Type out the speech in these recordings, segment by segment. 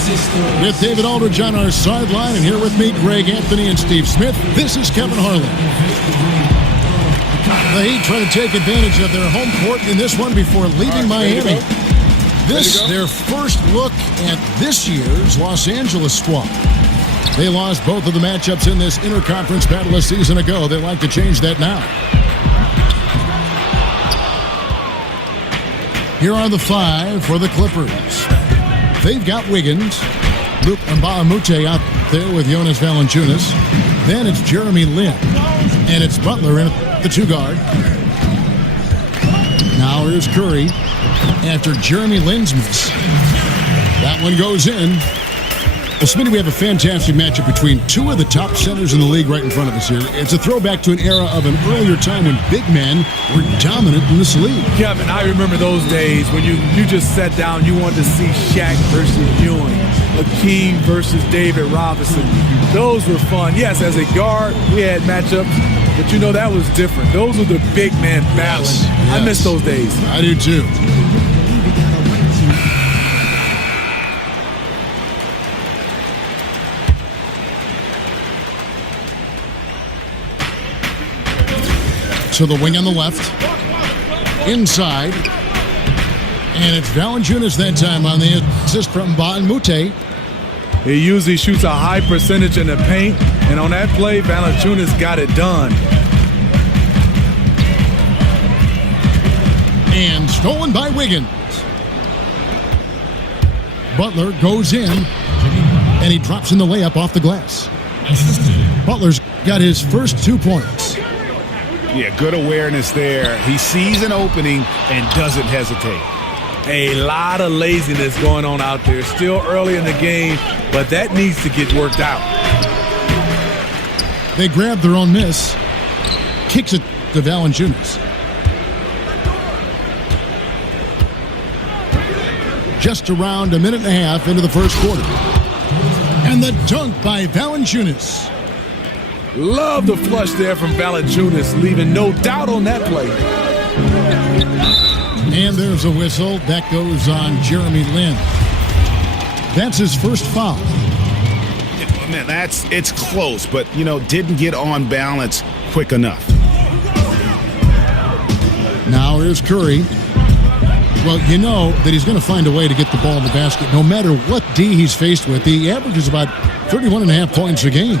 With David Aldridge on our sideline, and here with me, Greg Anthony and Steve Smith, this is Kevin Harlan. The Heat trying to take advantage of their home court in this one before leaving Miami. This, their first look at this year's Los Angeles squad. They lost both of the matchups in this interconference battle a season ago. They'd like to change that now. Here are the five for the Clippers. They've got Wiggins, Luke Mbamute out there with Jonas Valanciunas. Then it's Jeremy Lin, and it's Butler in the two guard. Now here's Curry after Jeremy Lin's miss. That one goes in. Well, Smitty, we have a fantastic matchup between two of the top centers in the league right in front of us here. It's a throwback to an era of an earlier time when big men were dominant in this league. Kevin, I remember those days when you just sat down, you wanted to see Shaq versus Ewing, Hakeem versus David Robinson. Those were fun. Yes, as a guard, we had matchups, but you know that was different. Those were the big man battling. Yes. I miss those days. I do too. To the wing on the left, inside, and it's Valanciunas that time on the assist from Mbamute. He usually shoots a high percentage in the paint, and on that play, Valanciunas got it done. And stolen by Wiggins. Butler goes in, and he drops in the layup off the glass. Butler's got his first 2 points. Yeah, good awareness there. He sees an opening and doesn't hesitate. A lot of laziness going on out there. Still early in the game, but that needs to get worked out. They grab their own miss. Kicks it to Valanciunas. Just around a minute and a half into the first quarter. And the dunk by Valanciunas. Love the flush there from Valanciunas, leaving no doubt on that play. And there's a whistle. That goes on Jeremy Lin. That's his first foul. Man, it's close, but, didn't get on balance quick enough. Now here's Curry. Well, you know that he's going to find a way to get the ball in the basket no matter what D he's faced with. He averages about 31.5 points a game.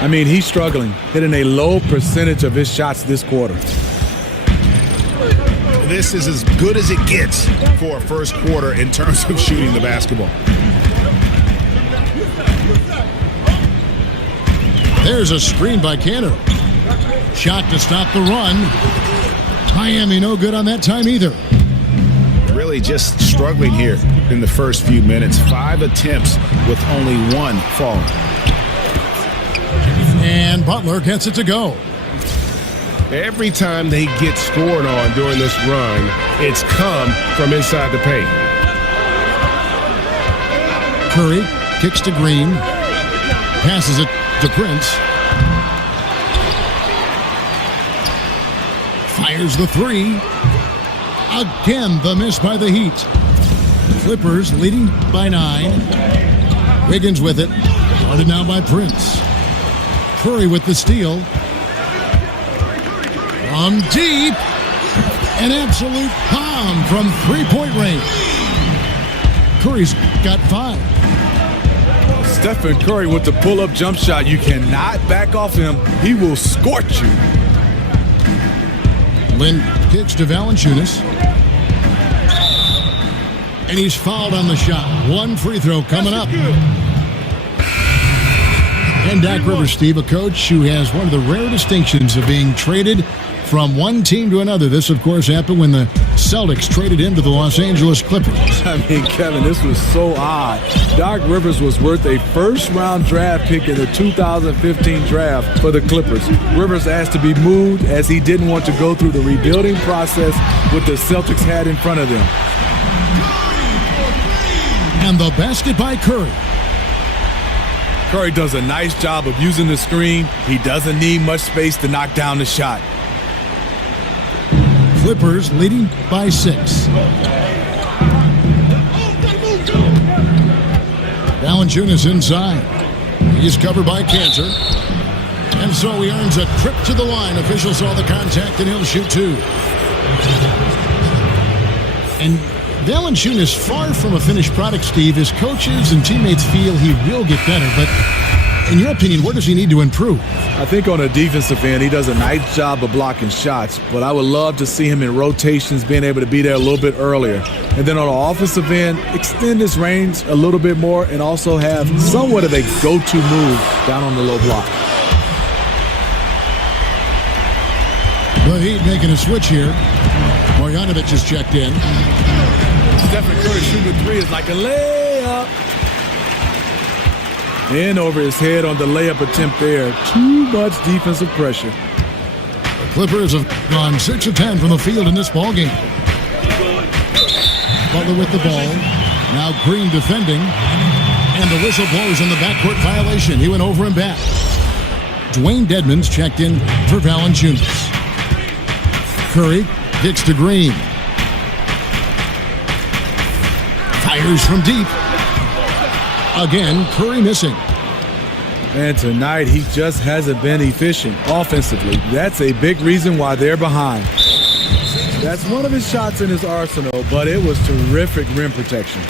I mean, he's struggling, hitting a low percentage of his shots this quarter. This is as good as it gets for a first quarter in terms of shooting the basketball. There's a screen by Cantor. Shot to stop the run. Miami no good on that time either. Really just struggling here in the first few minutes. 5 attempts with only 1 falling. And Butler gets it to go. Every time they get scored on during this run, it's come from inside the paint. Curry kicks to Green. Passes it to Prince. Fires the three. Again, the miss by the Heat. Clippers leading by 9. Wiggins with it. Guarded now by Prince. Curry with the steal. From deep. An absolute bomb from three-point range. Curry's got 5. Stephen Curry with the pull-up jump shot. You cannot back off him. He will scorch you. Lin kicks to Valanciunas. And he's fouled on the shot. 1 free throw coming up. And Doc Rivers, Steve, a coach who has one of the rare distinctions of being traded from one team to another. This, of course, happened when the Celtics traded him to the Los Angeles Clippers. I mean, Kevin, this was so odd. Doc Rivers was worth a first-round draft pick in the 2015 draft for the Clippers. Rivers asked to be moved as he didn't want to go through the rebuilding process what the Celtics had in front of them. And the basket by Curry. Curry does a nice job of using the screen. He doesn't need much space to knock down the shot. Clippers leading by 6. Valanciunas inside. He's covered by Cantor. And so he earns a trip to the line. Officials saw the contact, and he'll shoot two. And Valanciunas, far from a finished product, Steve. His coaches and teammates feel he will get better. But in your opinion, where does he need to improve? I think on the defensive end, he does a nice job of blocking shots, but I would love to see him in rotations, being able to be there a little bit earlier. And then on the offensive end, extend his range a little bit more and also have somewhat of a go-to move down on the low block. The Heat making a switch here. Marjanovic is checked in. Stephen Curry shooting a three is like a layup. In over his head on the layup attempt there. Too much defensive pressure. The Clippers have gone 6 of 10 from the field in this ballgame. Butler with the ball. Now Green defending. And the whistle blows on the backcourt violation. He went over and back. Dwayne Dedmon's checked in for Valanciunas. Curry kicks to Green. Fires from deep. Again, Curry missing. And tonight, he just hasn't been efficient offensively. That's a big reason why they're behind. That's one of his shots in his arsenal, but it was terrific rim protection.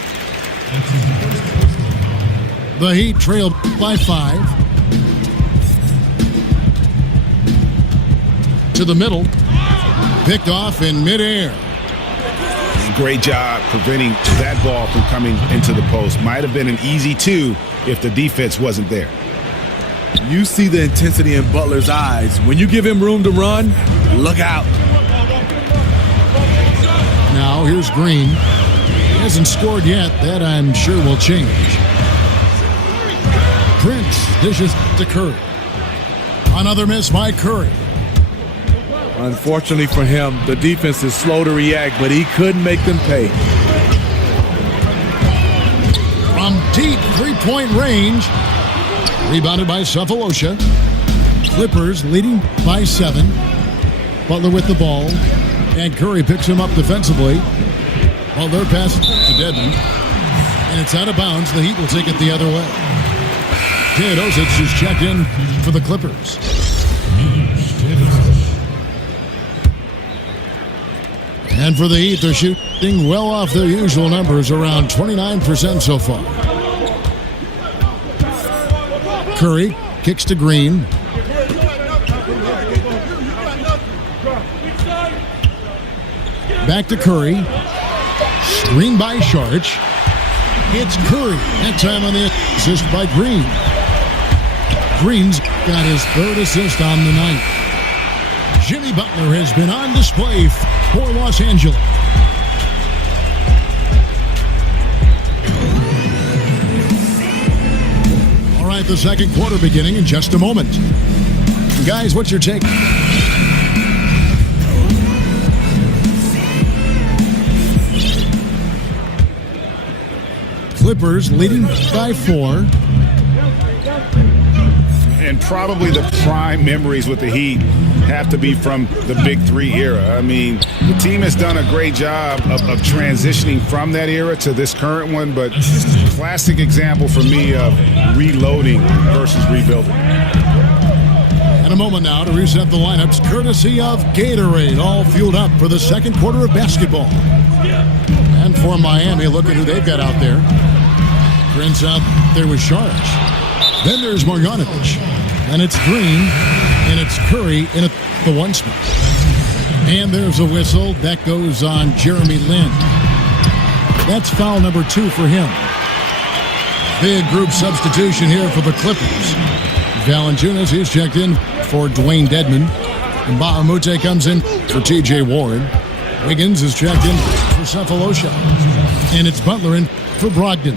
The Heat trailed by 5. To the middle. Picked off in midair. Great job preventing that ball from coming into the post. Might have been an easy 2 if the defense wasn't there. You see the intensity in Butler's eyes. When you give him room to run, look out. Now here's Green. He hasn't scored yet. That I'm sure will change. Prince dishes to Curry. Another miss by Curry. Unfortunately for him, the defense is slow to react, but he couldn't make them pay. From deep three-point range. Rebounded by Cephalosha. Clippers leading by 7. Butler with the ball. And Curry picks him up defensively. Butler passes to Dedmon. And it's out of bounds. The Heat will take it the other way. Teodosic is checked in for the Clippers. And for the Heat, they're shooting well off their usual numbers, around 29% so far. Curry kicks to Green. Back to Curry. Screen by Sharch. It's Curry. That time on the assist by Green. Green's got his 3rd assist on the night. Jimmy Butler has been on display for Los Angeles. All right, the second quarter beginning in just a moment. Guys, what's your take? Clippers leading by 4. And probably the prime memories with the Heat have to be from the Big 3 era. I mean, the team has done a great job of transitioning from that era to this current one, but classic example for me of reloading versus rebuilding. And a moment now to reset the lineups, courtesy of Gatorade, all fueled up for the second quarter of basketball. And for Miami, look at who they've got out there. Prince out there with Sharch. Then there's Marjanovic. And it's Green. And it's Curry in at the 1 spot. And there's a whistle. That goes on Jeremy Lin. That's foul number 2 for him. Big group substitution here for the Clippers. Valanciunas is checked in for Dwayne Dedmon. And Bahamute comes in for T.J. Warren. Wiggins is checked in for Cephalosha. And it's Butler in for Brogdon.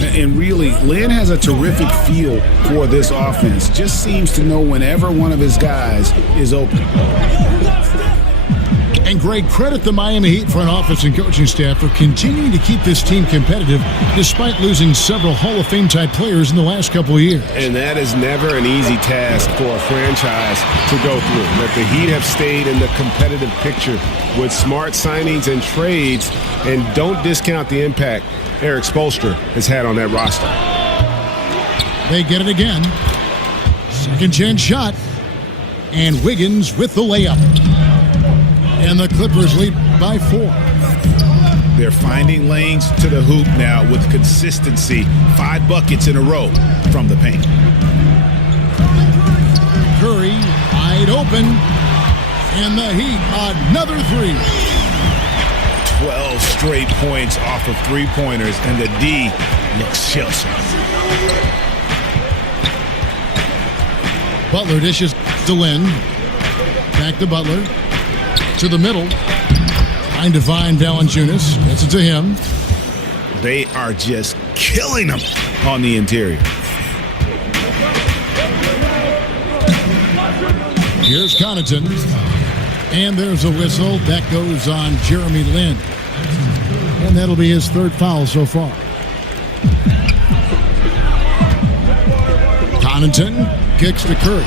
And really, Lin has a terrific feel for this offense. Just seems to know whenever one of his guys is open. And Greg, credit the Miami Heat front office and coaching staff for continuing to keep this team competitive despite losing several Hall of Fame-type players in the last couple of years. And that is never an easy task for a franchise to go through. But the Heat have stayed in the competitive picture with smart signings and trades, and don't discount the impact Eric Spoelstra has had on that roster. They get it again. Second chance shot. And Wiggins with the layup. And the Clippers lead by 4. They're finding lanes to the hoop now with consistency. 5 buckets in a row from the paint. Curry wide open. And the Heat, another 3. 12 straight points off of three-pointers, and the D looks shell-shocked. Butler dishes to Lynn. Back to Butler. To the middle. Trying to find Valanciunas. Gets it to him. They are just killing them on the interior. Here's Connaughton. And there's a whistle. That goes on Jeremy Lin. And that'll be his 3rd foul so far. Connaughton kicks to Curry.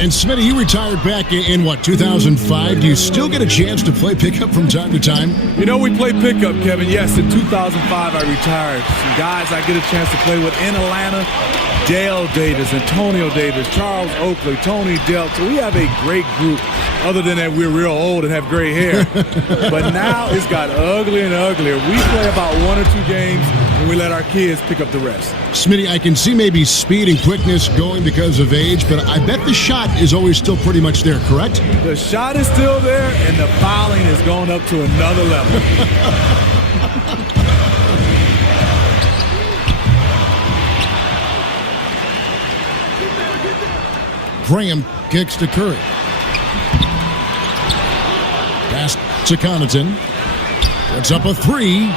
And Smitty, you retired back in what, 2005? Do you still get a chance to play pickup from time to time? You know, we play pickup, Kevin. Yes, in 2005 I retired. Some guys I get a chance to play with in Atlanta. Dale Davis, Antonio Davis, Charles Oakley, Tony Delk. So we have a great group. Other than that, we're real old and have gray hair. But now it's got uglier and uglier. We play about 1 or 2 games, and we let our kids pick up the rest. Smitty, I can see maybe speed and quickness going because of age, but I bet the shot is always still pretty much there, correct? The shot is still there, and the fouling is going up to another level. Graham kicks to Curry. Pass to Connaughton. Puts up a 3.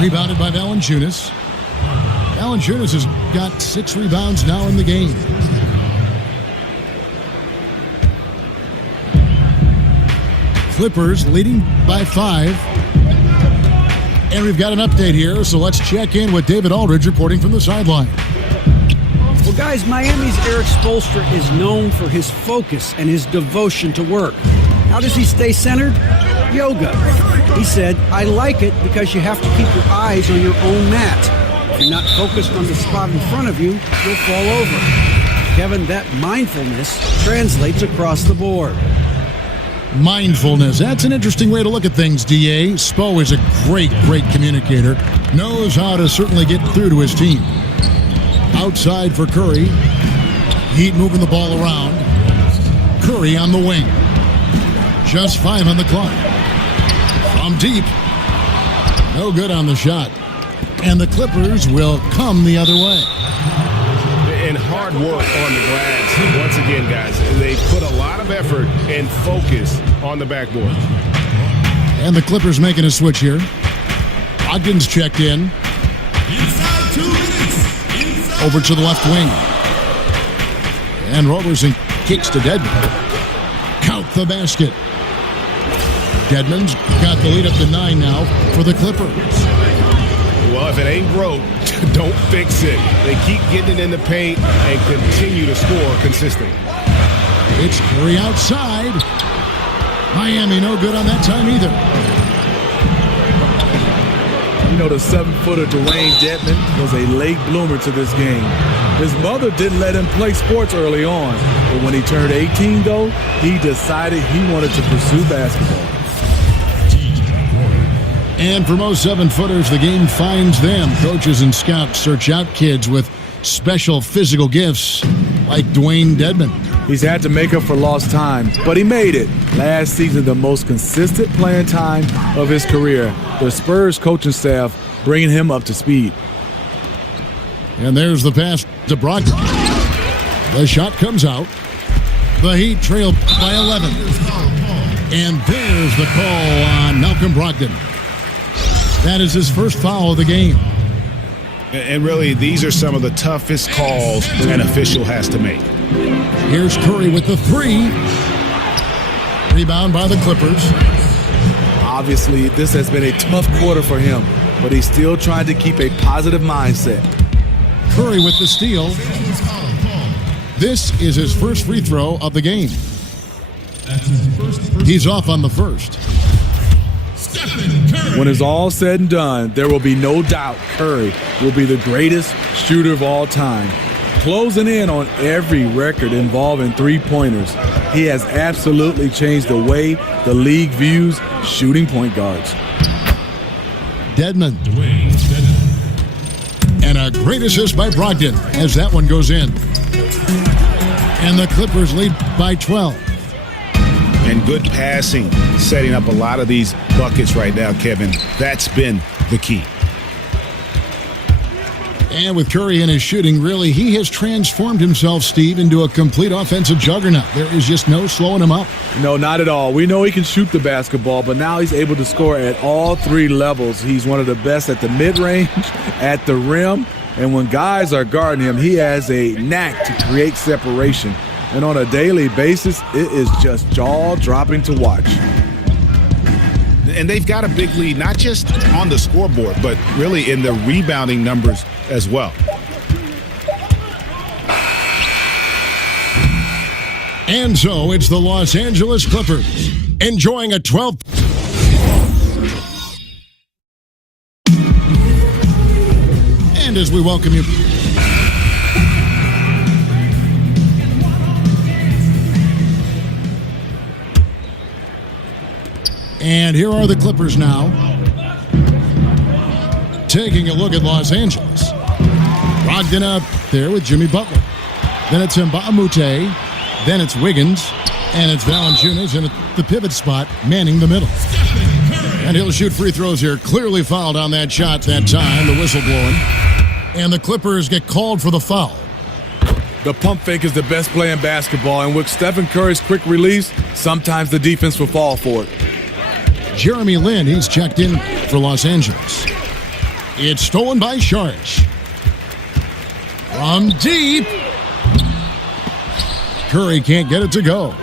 Rebounded by Valanciunas. Valanciunas has got 6 rebounds now in the game. Clippers leading by 5. And we've got an update here, so let's check in with David Aldridge reporting from the sideline. Well, guys, Miami's Eric Spoelstra is known for his focus and his devotion to work. How does he stay centered? Yoga. He said, I like it because you have to keep your eyes on your own mat. If you're not focused on the spot in front of you, you'll fall over. Kevin, that mindfulness translates across the board. Mindfulness. That's an interesting way to look at things, D.A. Spo is a great communicator. Knows how to certainly get through to his team. Outside for Curry. Heat moving the ball around. Curry on the wing. Just 5 on the clock. From deep. No good on the shot. And the Clippers will come the other way. And hard work on the glass. Once again, guys, they put a lot of effort and focus on the backboard. And the Clippers making a switch here. Ogden's checked in. Inside 2 minutes. Inside. Over to the left wing. And Roberson kicks to Dedmon. Count the basket. Dedmon's got the lead up to 9 now for the Clippers. Well, if it ain't broke, don't fix it. They keep getting it in the paint and continue to score consistently. It's Curry outside. Miami no good on that time either. You know, the 7-footer Dwayne Dedmon was a late bloomer to this game. His mother didn't let him play sports early on. But when he turned 18, though, he decided he wanted to pursue basketball. And for most 7-footers, the game finds them. Coaches and scouts search out kids with special physical gifts like Dwayne Dedmon. He's had to make up for lost time, but he made it. Last season, the most consistent playing time of his career. The Spurs coaching staff bringing him up to speed. And there's the pass to Brogdon. The shot comes out. The Heat trail by 11. And there's the call on Malcolm Brogdon. That is his first foul of the game. And really, these are some of the toughest calls an official has to make. Here's Curry with the 3. Rebound by the Clippers. Obviously, this has been a tough quarter for him, but he's still trying to keep a positive mindset. Curry with the steal. This is his first free throw of the game. He's off on the first. When it's all said and done, there will be no doubt Curry will be the greatest shooter of all time. Closing in on every record involving three-pointers, he has absolutely changed the way the league views shooting point guards. Dedmon. And a great assist by Brogdon as that one goes in. And the Clippers lead by 12. And good passing, setting up a lot of these buckets right now, Kevin. That's been the key. And with Curry in his shooting, really, he has transformed himself, Steve, into a complete offensive juggernaut. There is just no slowing him up. No, not at all. We know he can shoot the basketball, but now he's able to score at all three levels. He's one of the best at the mid-range, at the rim, and when guys are guarding him, he has a knack to create separation. And on a daily basis, it is just jaw-dropping to watch. And they've got a big lead, not just on the scoreboard, but really in the rebounding numbers as well. And so it's the Los Angeles Clippers enjoying a 12th. And as we welcome you. And here are the Clippers now, taking a look at Los Angeles. Brogdon up there with Jimmy Butler. Then it's Mbamute. Then it's Wiggins. And it's Valanciunas in the pivot spot, manning the middle. And he'll shoot free throws here. Clearly fouled on that shot that time, the whistle blowing. And the Clippers get called for the foul. The pump fake is the best play in basketball, and with Stephen Curry's quick release, sometimes the defense will fall for it. Jeremy Lin, he's checked in for Los Angeles. It's stolen by Saric. From deep. Curry can't get it to go.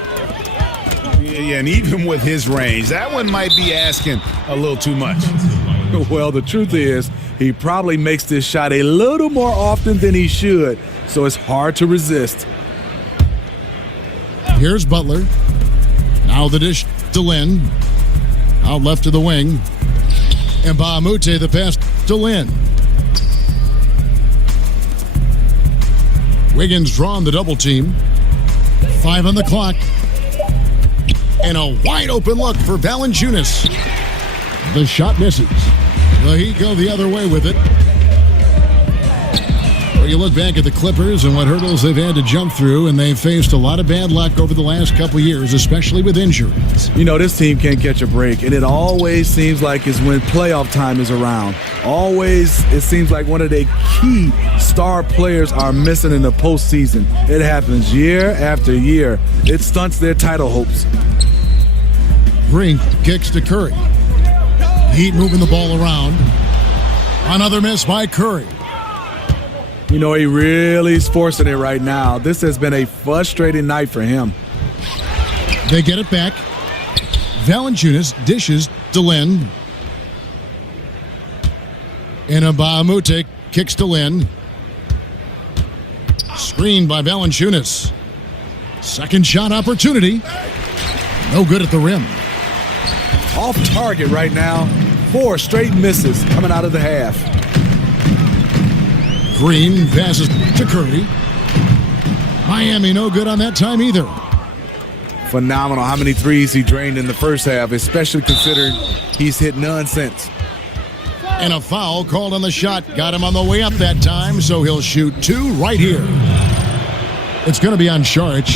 Yeah, and even with his range, that one might be asking a little too much. Well, the truth is, he probably makes this shot a little more often than he should, so it's hard to resist. Here's Butler. Now the dish to Lin. Out left to the wing. And Mbamute the pass to Lin. Wiggins drawn the double team. 5 on the clock. And a wide open look for Valanciunas. The shot misses. The Heat go the other way with it. Well, you look back at the Clippers and what hurdles they've had to jump through, and they've faced a lot of bad luck over the last couple years, especially with injuries. You know, this team can't catch a break, and it always seems like it's when playoff time is around. Always, it seems like one of their key star players are missing in the postseason. It happens year after year. It stunts their title hopes. Green kicks to Curry. Heat moving the ball around. Another miss by Curry. You know, he really is forcing it right now. This has been a frustrating night for him. They get it back. Valanciunas dishes to Lin. And Mbamute kicks to Lin. Screened by Valanciunas. Second shot opportunity. No good at the rim. Off target right now. 4 straight misses coming out of the half. Green passes to Curry. Miami no good on that time either. Phenomenal how many threes he drained in the first half, especially considering he's hit none since. And a foul called on the shot. Got him on the way up that time, so he'll shoot 2 right here. It's going to be on Saric.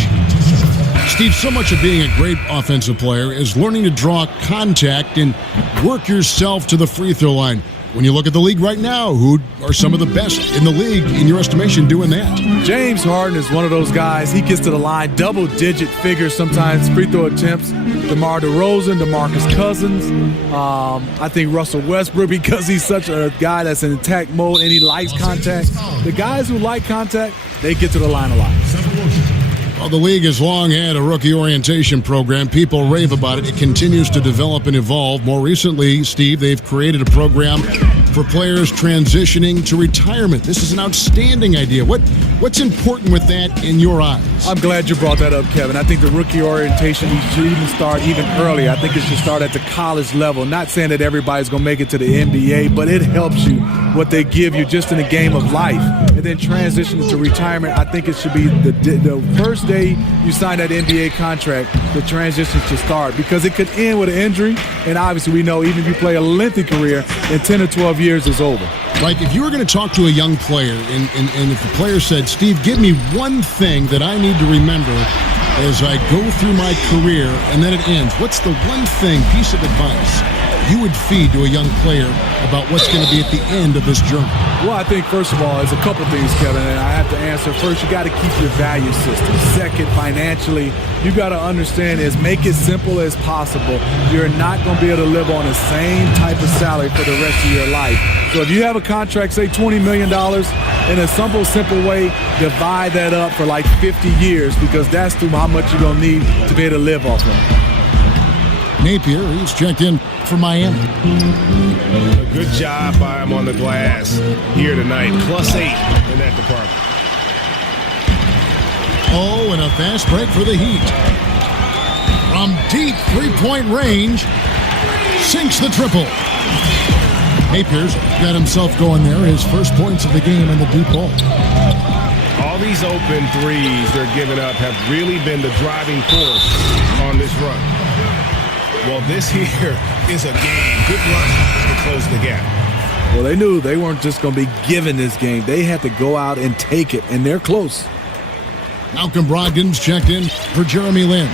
Steve, so much of being a great offensive player is learning to draw contact and work yourself to the free throw line. When you look at the league right now, who are some of the best in the league, in your estimation, doing that? James Harden is one of those guys. He gets to the line, double-digit figures sometimes, free throw attempts. DeMar DeRozan, DeMarcus Cousins. I think Russell Westbrook, because he's such a guy that's in attack mode and he likes contact. The guys who like contact, they get to the line a lot. Well, the league has long had a rookie orientation program. People rave about it. It continues to develop and evolve. More recently, Steve, they've created a program for players transitioning to retirement. This is an outstanding idea. What's important with that in your eyes? I'm glad you brought that up, Kevin. I think the rookie orientation should even start even earlier. I think it should start at the college level. Not saying that everybody's going to make it to the NBA, but it helps you what they give you just in the game of life. And then transition to retirement, I think it should be the first day you sign that NBA contract, the transition to start, because it could end with an injury. And obviously we know even if you play a lengthy career, in 10 or 12 years it's over. Like if you were going to talk to a young player and if the player said, Steve, give me one thing that I need to remember as I go through my career and then it ends, what's the one thing, piece of advice you would feed to a young player about what's going to be at the end of this journey? Well, I think, first of all, there's a couple things, Kevin, and I have to answer. First, you got to keep your value system. Second, financially, you got to understand is make it simple as possible. You're not going to be able to live on the same type of salary for the rest of your life. So if you have a contract, say $20 million, in a simple way, divide that up for like 50 years because that's how much you're going to need to be able to live off of. Napier, he's checked in for Miami. A good job by him on the glass here tonight. +8 in that department. Oh, and a fast break for the Heat. From deep three-point range, sinks the triple. Napier's got himself going there. His first points of the game in the deep ball. All these open threes they're giving up have really been the driving force on this run. Well, this here is a game. Good run to close the gap. Well, they knew they weren't just going to be given this game. They had to go out and take it, and they're close. Malcolm Brogdon's checked in for Jeremy Lin.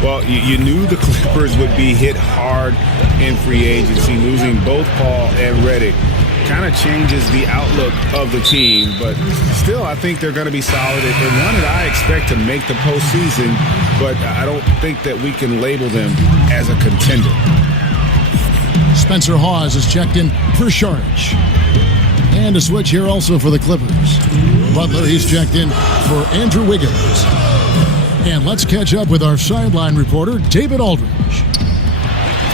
Well, you knew the Clippers would be hit hard in free agency. Losing both Paul and Redick kind of changes the outlook of the team. But still, I think they're going to be solid. And one that I expect to make the postseason, but I don't think that we can label them as a contender. Spencer Hawes is checked in for Sharich. And a switch here also for the Clippers. Butler, he's checked in for Andrew Wiggins. And let's catch up with our sideline reporter, David Aldridge.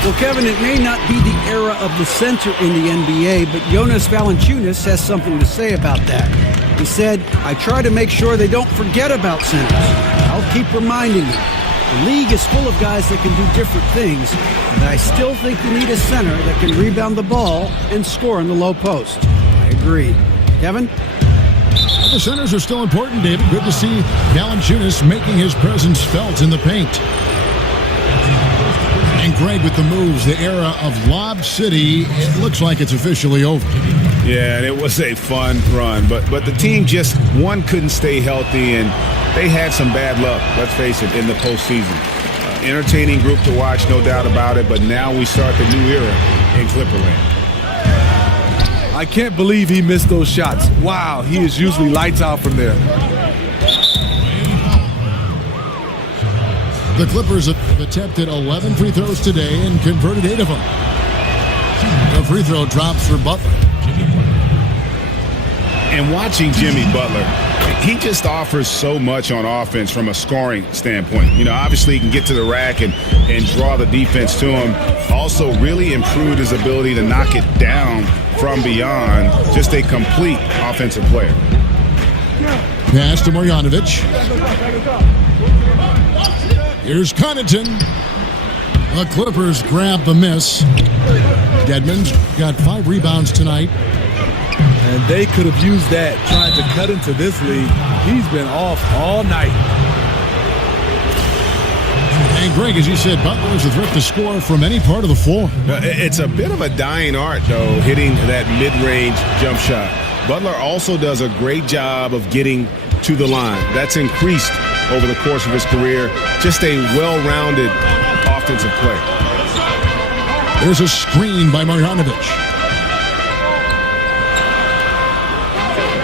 Well, Kevin, it may not be the era of the center in the NBA, but Jonas Valanciunas has something to say about that. He said, I try to make sure they don't forget about centers. I'll keep reminding them. The league is full of guys that can do different things, but I still think you need a center that can rebound the ball and score in the low post. I agree. Kevin? The centers are still important, David. Good to see Valanciunas making his presence felt in the paint. And Greg with the moves, the era of Lob City, it looks like it's officially over. Yeah, and it was a fun run, but the team just, one, couldn't stay healthy, and they had some bad luck, let's face it, in the postseason. Entertaining group to watch, no doubt about it, but now we start the new era in Clipperland. I can't believe he missed those shots. Wow, he is usually lights out from there. The Clippers have attempted 11 free throws today and converted 8 of them. The free throw drops for Butler. And watching Jimmy Butler, he just offers so much on offense from a scoring standpoint. You know, obviously he can get to the rack and draw the defense to him. Also really improved his ability to knock it down from beyond. Just a complete offensive player. Pass to Marjanovic. Here's Connaughton. The Clippers grab the miss. Dedmon's got 5 rebounds tonight. And they could have used that trying to cut into this league. He's been off all night. And Greg, as you said, Butler is a threat to score from any part of the floor. It's a bit of a dying art, though, hitting that mid-range jump shot. Butler also does a great job of getting to the line. That's increased over the course of his career. Just a well-rounded offensive player. There's a screen by Marjanovic.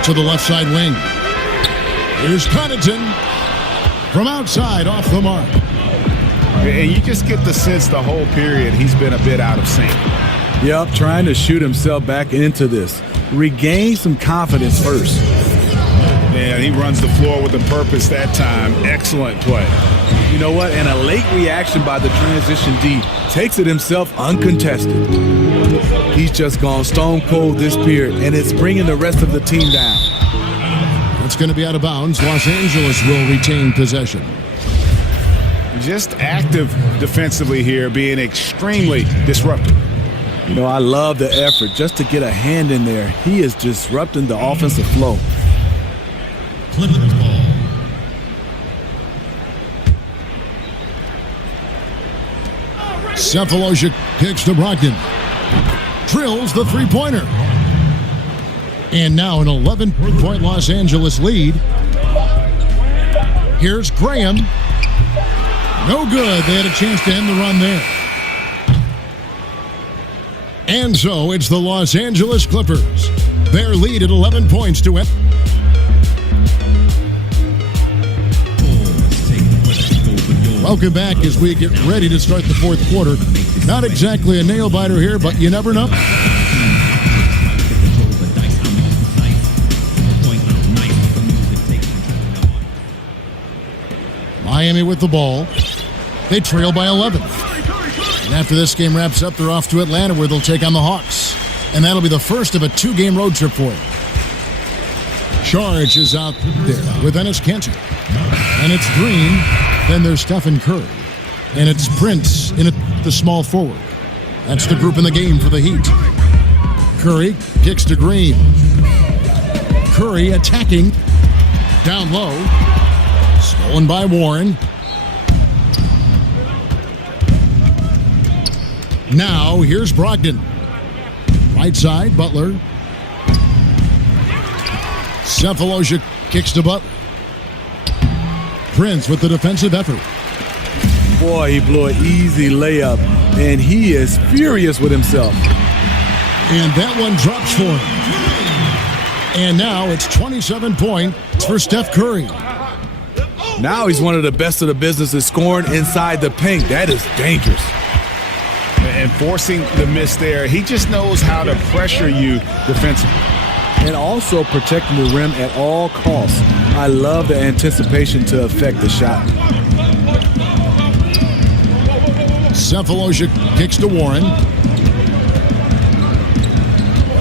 To the left side wing. Here's Connaughton from outside off the mark. And you just get the sense the whole period he's been a bit out of sync. Yep, trying to shoot himself back into this. Regain some confidence first. Man, he runs the floor with a purpose that time. Excellent play. You know what? And a late reaction by the transition D takes it himself uncontested. He's just gone stone cold this period, and it's bringing the rest of the team down. It's going to be out of bounds. Los Angeles will retain possession. Just active defensively here, being extremely disruptive. You know, I love the effort just to get a hand in there. He is disrupting the offensive flow. Clippers ball. Cephalosha kicks to Brogdon. Drills the three-pointer. And now an 11-point Los Angeles lead. Here's Graham. No good. They had a chance to end the run there. And so it's the Los Angeles Clippers. Their lead at 11 points to it. Welcome back as we get ready to start the fourth quarter. Not exactly a nail-biter here, but you never know. Miami with the ball. They trail by 11. And after this game wraps up, they're off to Atlanta where they'll take on the Hawks. And that'll be the first of a 2-game road trip for them. Charge is out there with Enes Kanter. And it's Green. Then there's Stephen Curry. And it's Prince in the small forward. That's the group in the game for the Heat. Curry kicks to Green. Curry attacking. Down low. Stolen by Warren. Now, here's Brogdon. Right side, Butler. Cephalosha kicks to Butler. Prince with the defensive effort. Boy, he blew an easy layup, and he is furious with himself. And that one drops for him. And now it's 27 points for Steph Curry. Now he's one of the best of the business at scoring inside the paint. That is dangerous. And forcing the miss there, he just knows how to pressure you defensively. And also protecting the rim at all costs. I love the anticipation to affect the shot. Cephalosha kicks to Warren.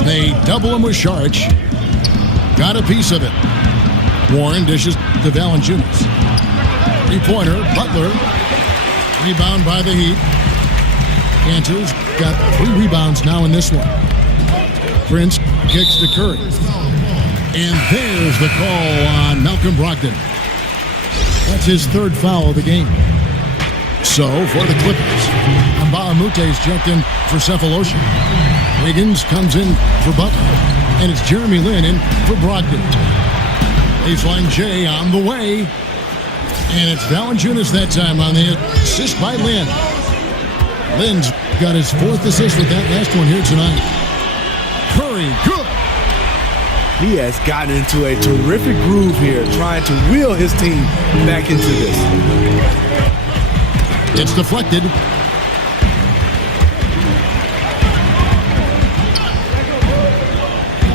They double him with Saric. Got a piece of it. Warren dishes to Valanciunas. Three-pointer, Butler. Rebound by the Heat. Kanter's got 3 rebounds now in this one. Prince kicks to Curry. And there's the call on Malcolm Brogdon. That's his 3rd foul of the game. So, for the Clippers, Mbah-a-Moute's checked in for Cephalosha. Wiggins comes in for Butler. And it's Jeremy Lin in for Brogdon. Baseline J on the way. And it's Valanciunas that time on the assist by Lin. Lin's got his 4th assist with that last one here tonight. Curry, good. He has gotten into a terrific groove here, trying to wheel his team back into this. It's deflected.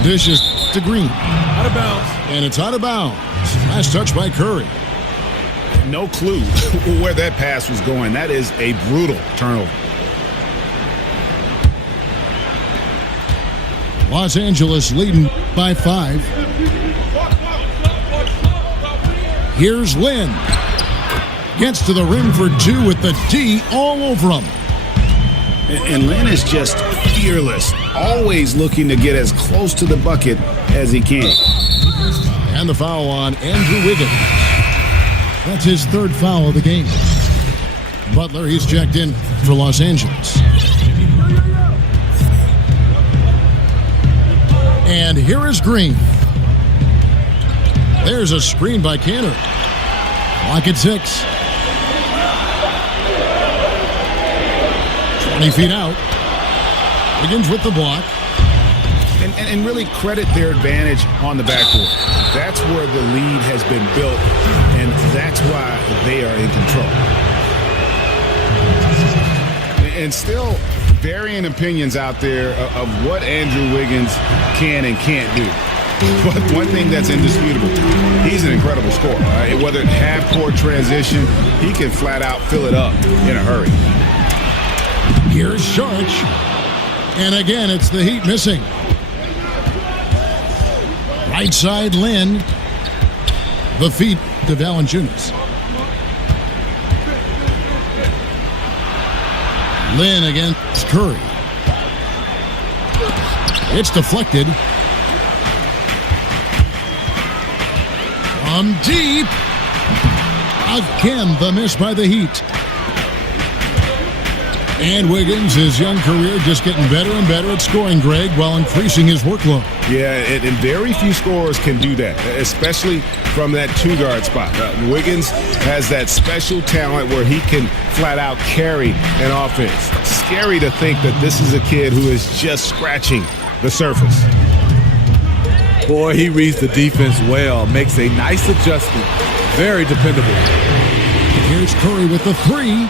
Dishes to Green. Out of bounds. And it's out of bounds. Last touch by Curry. No clue where that pass was going. That is a brutal turnover. Los Angeles leading by 5. Here's Lin. Gets to the rim for 2 with the D all over him. And Lin is just fearless, always looking to get as close to the bucket as he can. And the foul on Andrew Wiggins. That's his 3rd foul of the game. Butler, he's checked in for Los Angeles. And here is Green. There's a screen by Kanter. Clock at 6. 20 feet out. Wiggins with the block. And really credit their advantage on the backboard. That's where the lead has been built, and that's why they are in control. And still varying opinions out there of what Andrew Wiggins can and can't do. But one thing that's indisputable, he's an incredible scorer. Whether it's half-court transition, he can flat out fill it up in a hurry. Here's Sharch. And again, it's the Heat missing. Right side, Lynn. The feed to Valanciunas. Lynn against Curry. It's deflected. From deep. Again, the miss by the Heat. And Wiggins, his young career, just getting better and better at scoring, Greg, while increasing his workload. Yeah, and very few scorers can do that, especially from that two-guard spot. Wiggins has that special talent where he can flat-out carry an offense. Scary to think that this is a kid who is just scratching the surface. Boy, he reads the defense well, makes a nice adjustment. Very dependable. Here's Curry with the three.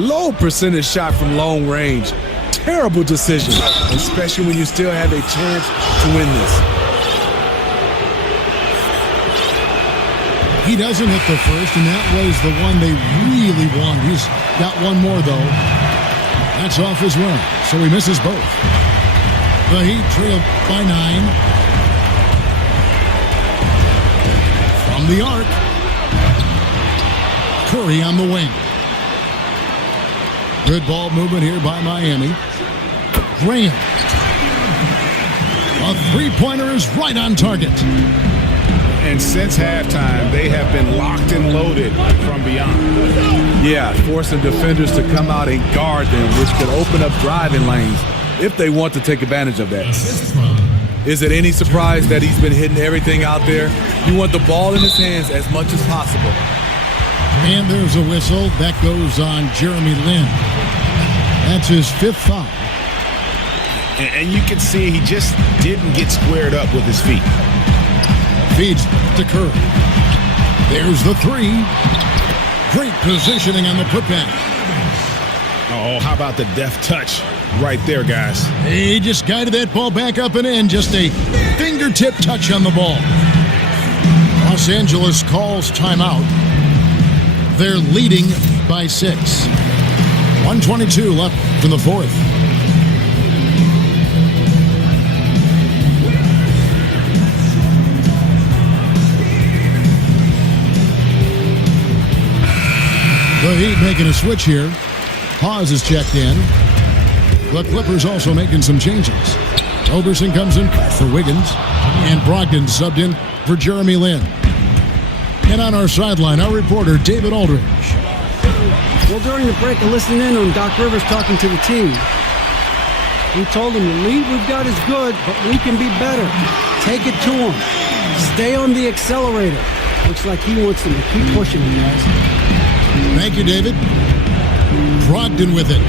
Low percentage shot from long range. Terrible decision, especially when you still have a chance to win this. He doesn't hit the first, and that was the one they really won. He's got one more, though. That's off as well, so he misses both. The Heat trail by 9. From the arc. Curry on the wing. Good ball movement here by Miami. Graham. A three-pointer is right on target. And since halftime, they have been locked and loaded from beyond. Yeah, forcing defenders to come out and guard them, which could open up driving lanes if they want to take advantage of that. Is it any surprise that he's been hitting everything out there? You want the ball in his hands as much as possible. And there's a whistle. That goes on Jeremy Lin. That's his 5th foul. And you can see he just didn't get squared up with his feet. Feeds to Curry. There's the three. Great positioning on the putback. Oh, how about the deft touch right there, guys? He just guided that ball back up and in. Just a fingertip touch on the ball. Los Angeles calls timeout. They're leading by 6. 1:22 left in the fourth. The Heat making a switch here. Hawes is checked in. The Clippers also making some changes. Roberson comes in for Wiggins. And Brogdon subbed in for Jeremy Lin. And on our sideline, our reporter, David Aldridge. Well, during the break, I listened in on Doc Rivers talking to the team. He told them the lead we've got is good, but we can be better. Take it to them. Stay on the accelerator. Looks like he wants them to keep pushing it, guys. Thank you, David. Brogdon with it.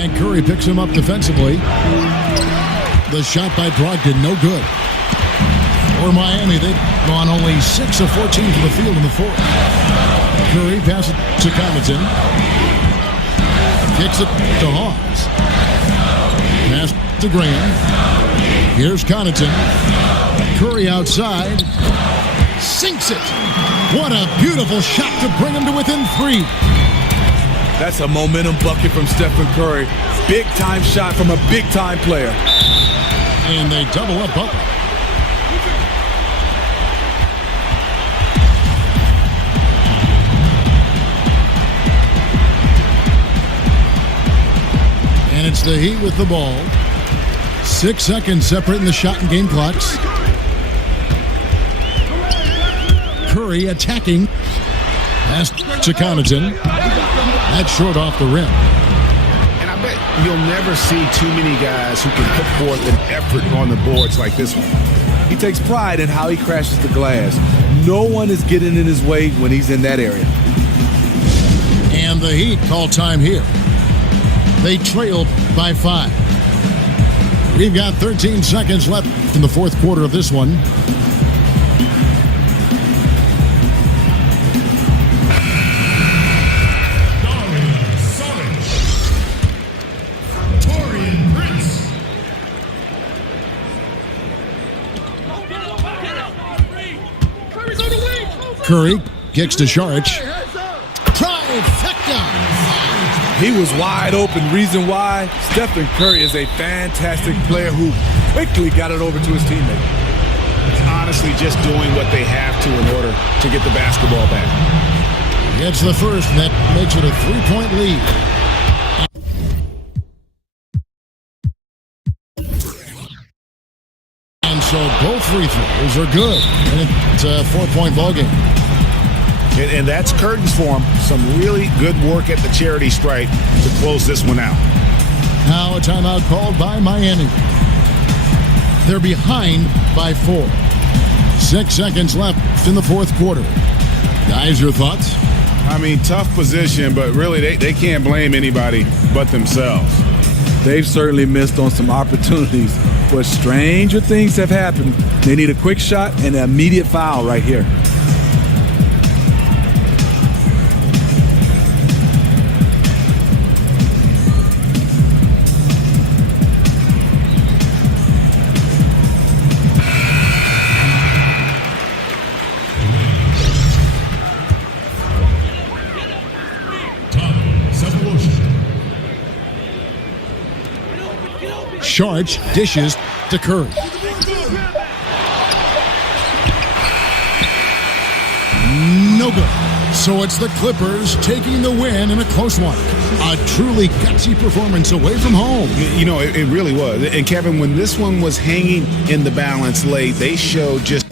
And Curry picks him up defensively. The shot by Brogdon, no good. For Miami, they've gone only 6 of 14 from the field in the fourth. Curry passes it to Connaughton. Kicks it to Hawes. Pass to Graham. Here's Connaughton. Curry outside. Sinks it. What a beautiful shot to bring him to within 3. That's a momentum bucket from Stephen Curry. Big-time shot from a big-time player. And they double up Butler. And it's the Heat with the ball. 6 seconds separating the shot and game clocks. Curry attacking. Pass to Connaughton. That's short off the rim. And I bet you'll never see too many guys who can put forth an effort on the boards like this one. He takes pride in how he crashes the glass. No one is getting in his way when he's in that area. And the Heat call time here. They trail by 5. We've got 13 seconds left in the fourth quarter of this one. Curry kicks to Saric. Trifecta. He was wide open. Reason why? Stephen Curry is a fantastic player who quickly got it over to his teammate. Honestly, just doing what they have to in order to get the basketball back. Gets the first, and that makes it a 3-point lead. And so both free throws are good. And it's a 4-point ballgame. And that's curtains for him. Some really good work at the charity stripe to close this one out. Now a timeout called by Miami. They're behind by 4. 6 seconds left in the fourth quarter. Guys, your thoughts? I mean, tough position, but really they can't blame anybody but themselves. They've certainly missed on some opportunities, but stranger things have happened. They need a quick shot and an immediate foul right here. Saric dishes to Curry. No good. So it's the Clippers taking the win in a close one. A truly gutsy performance away from home. You know, it really was. And Kevin, when this one was hanging in the balance late, they showed just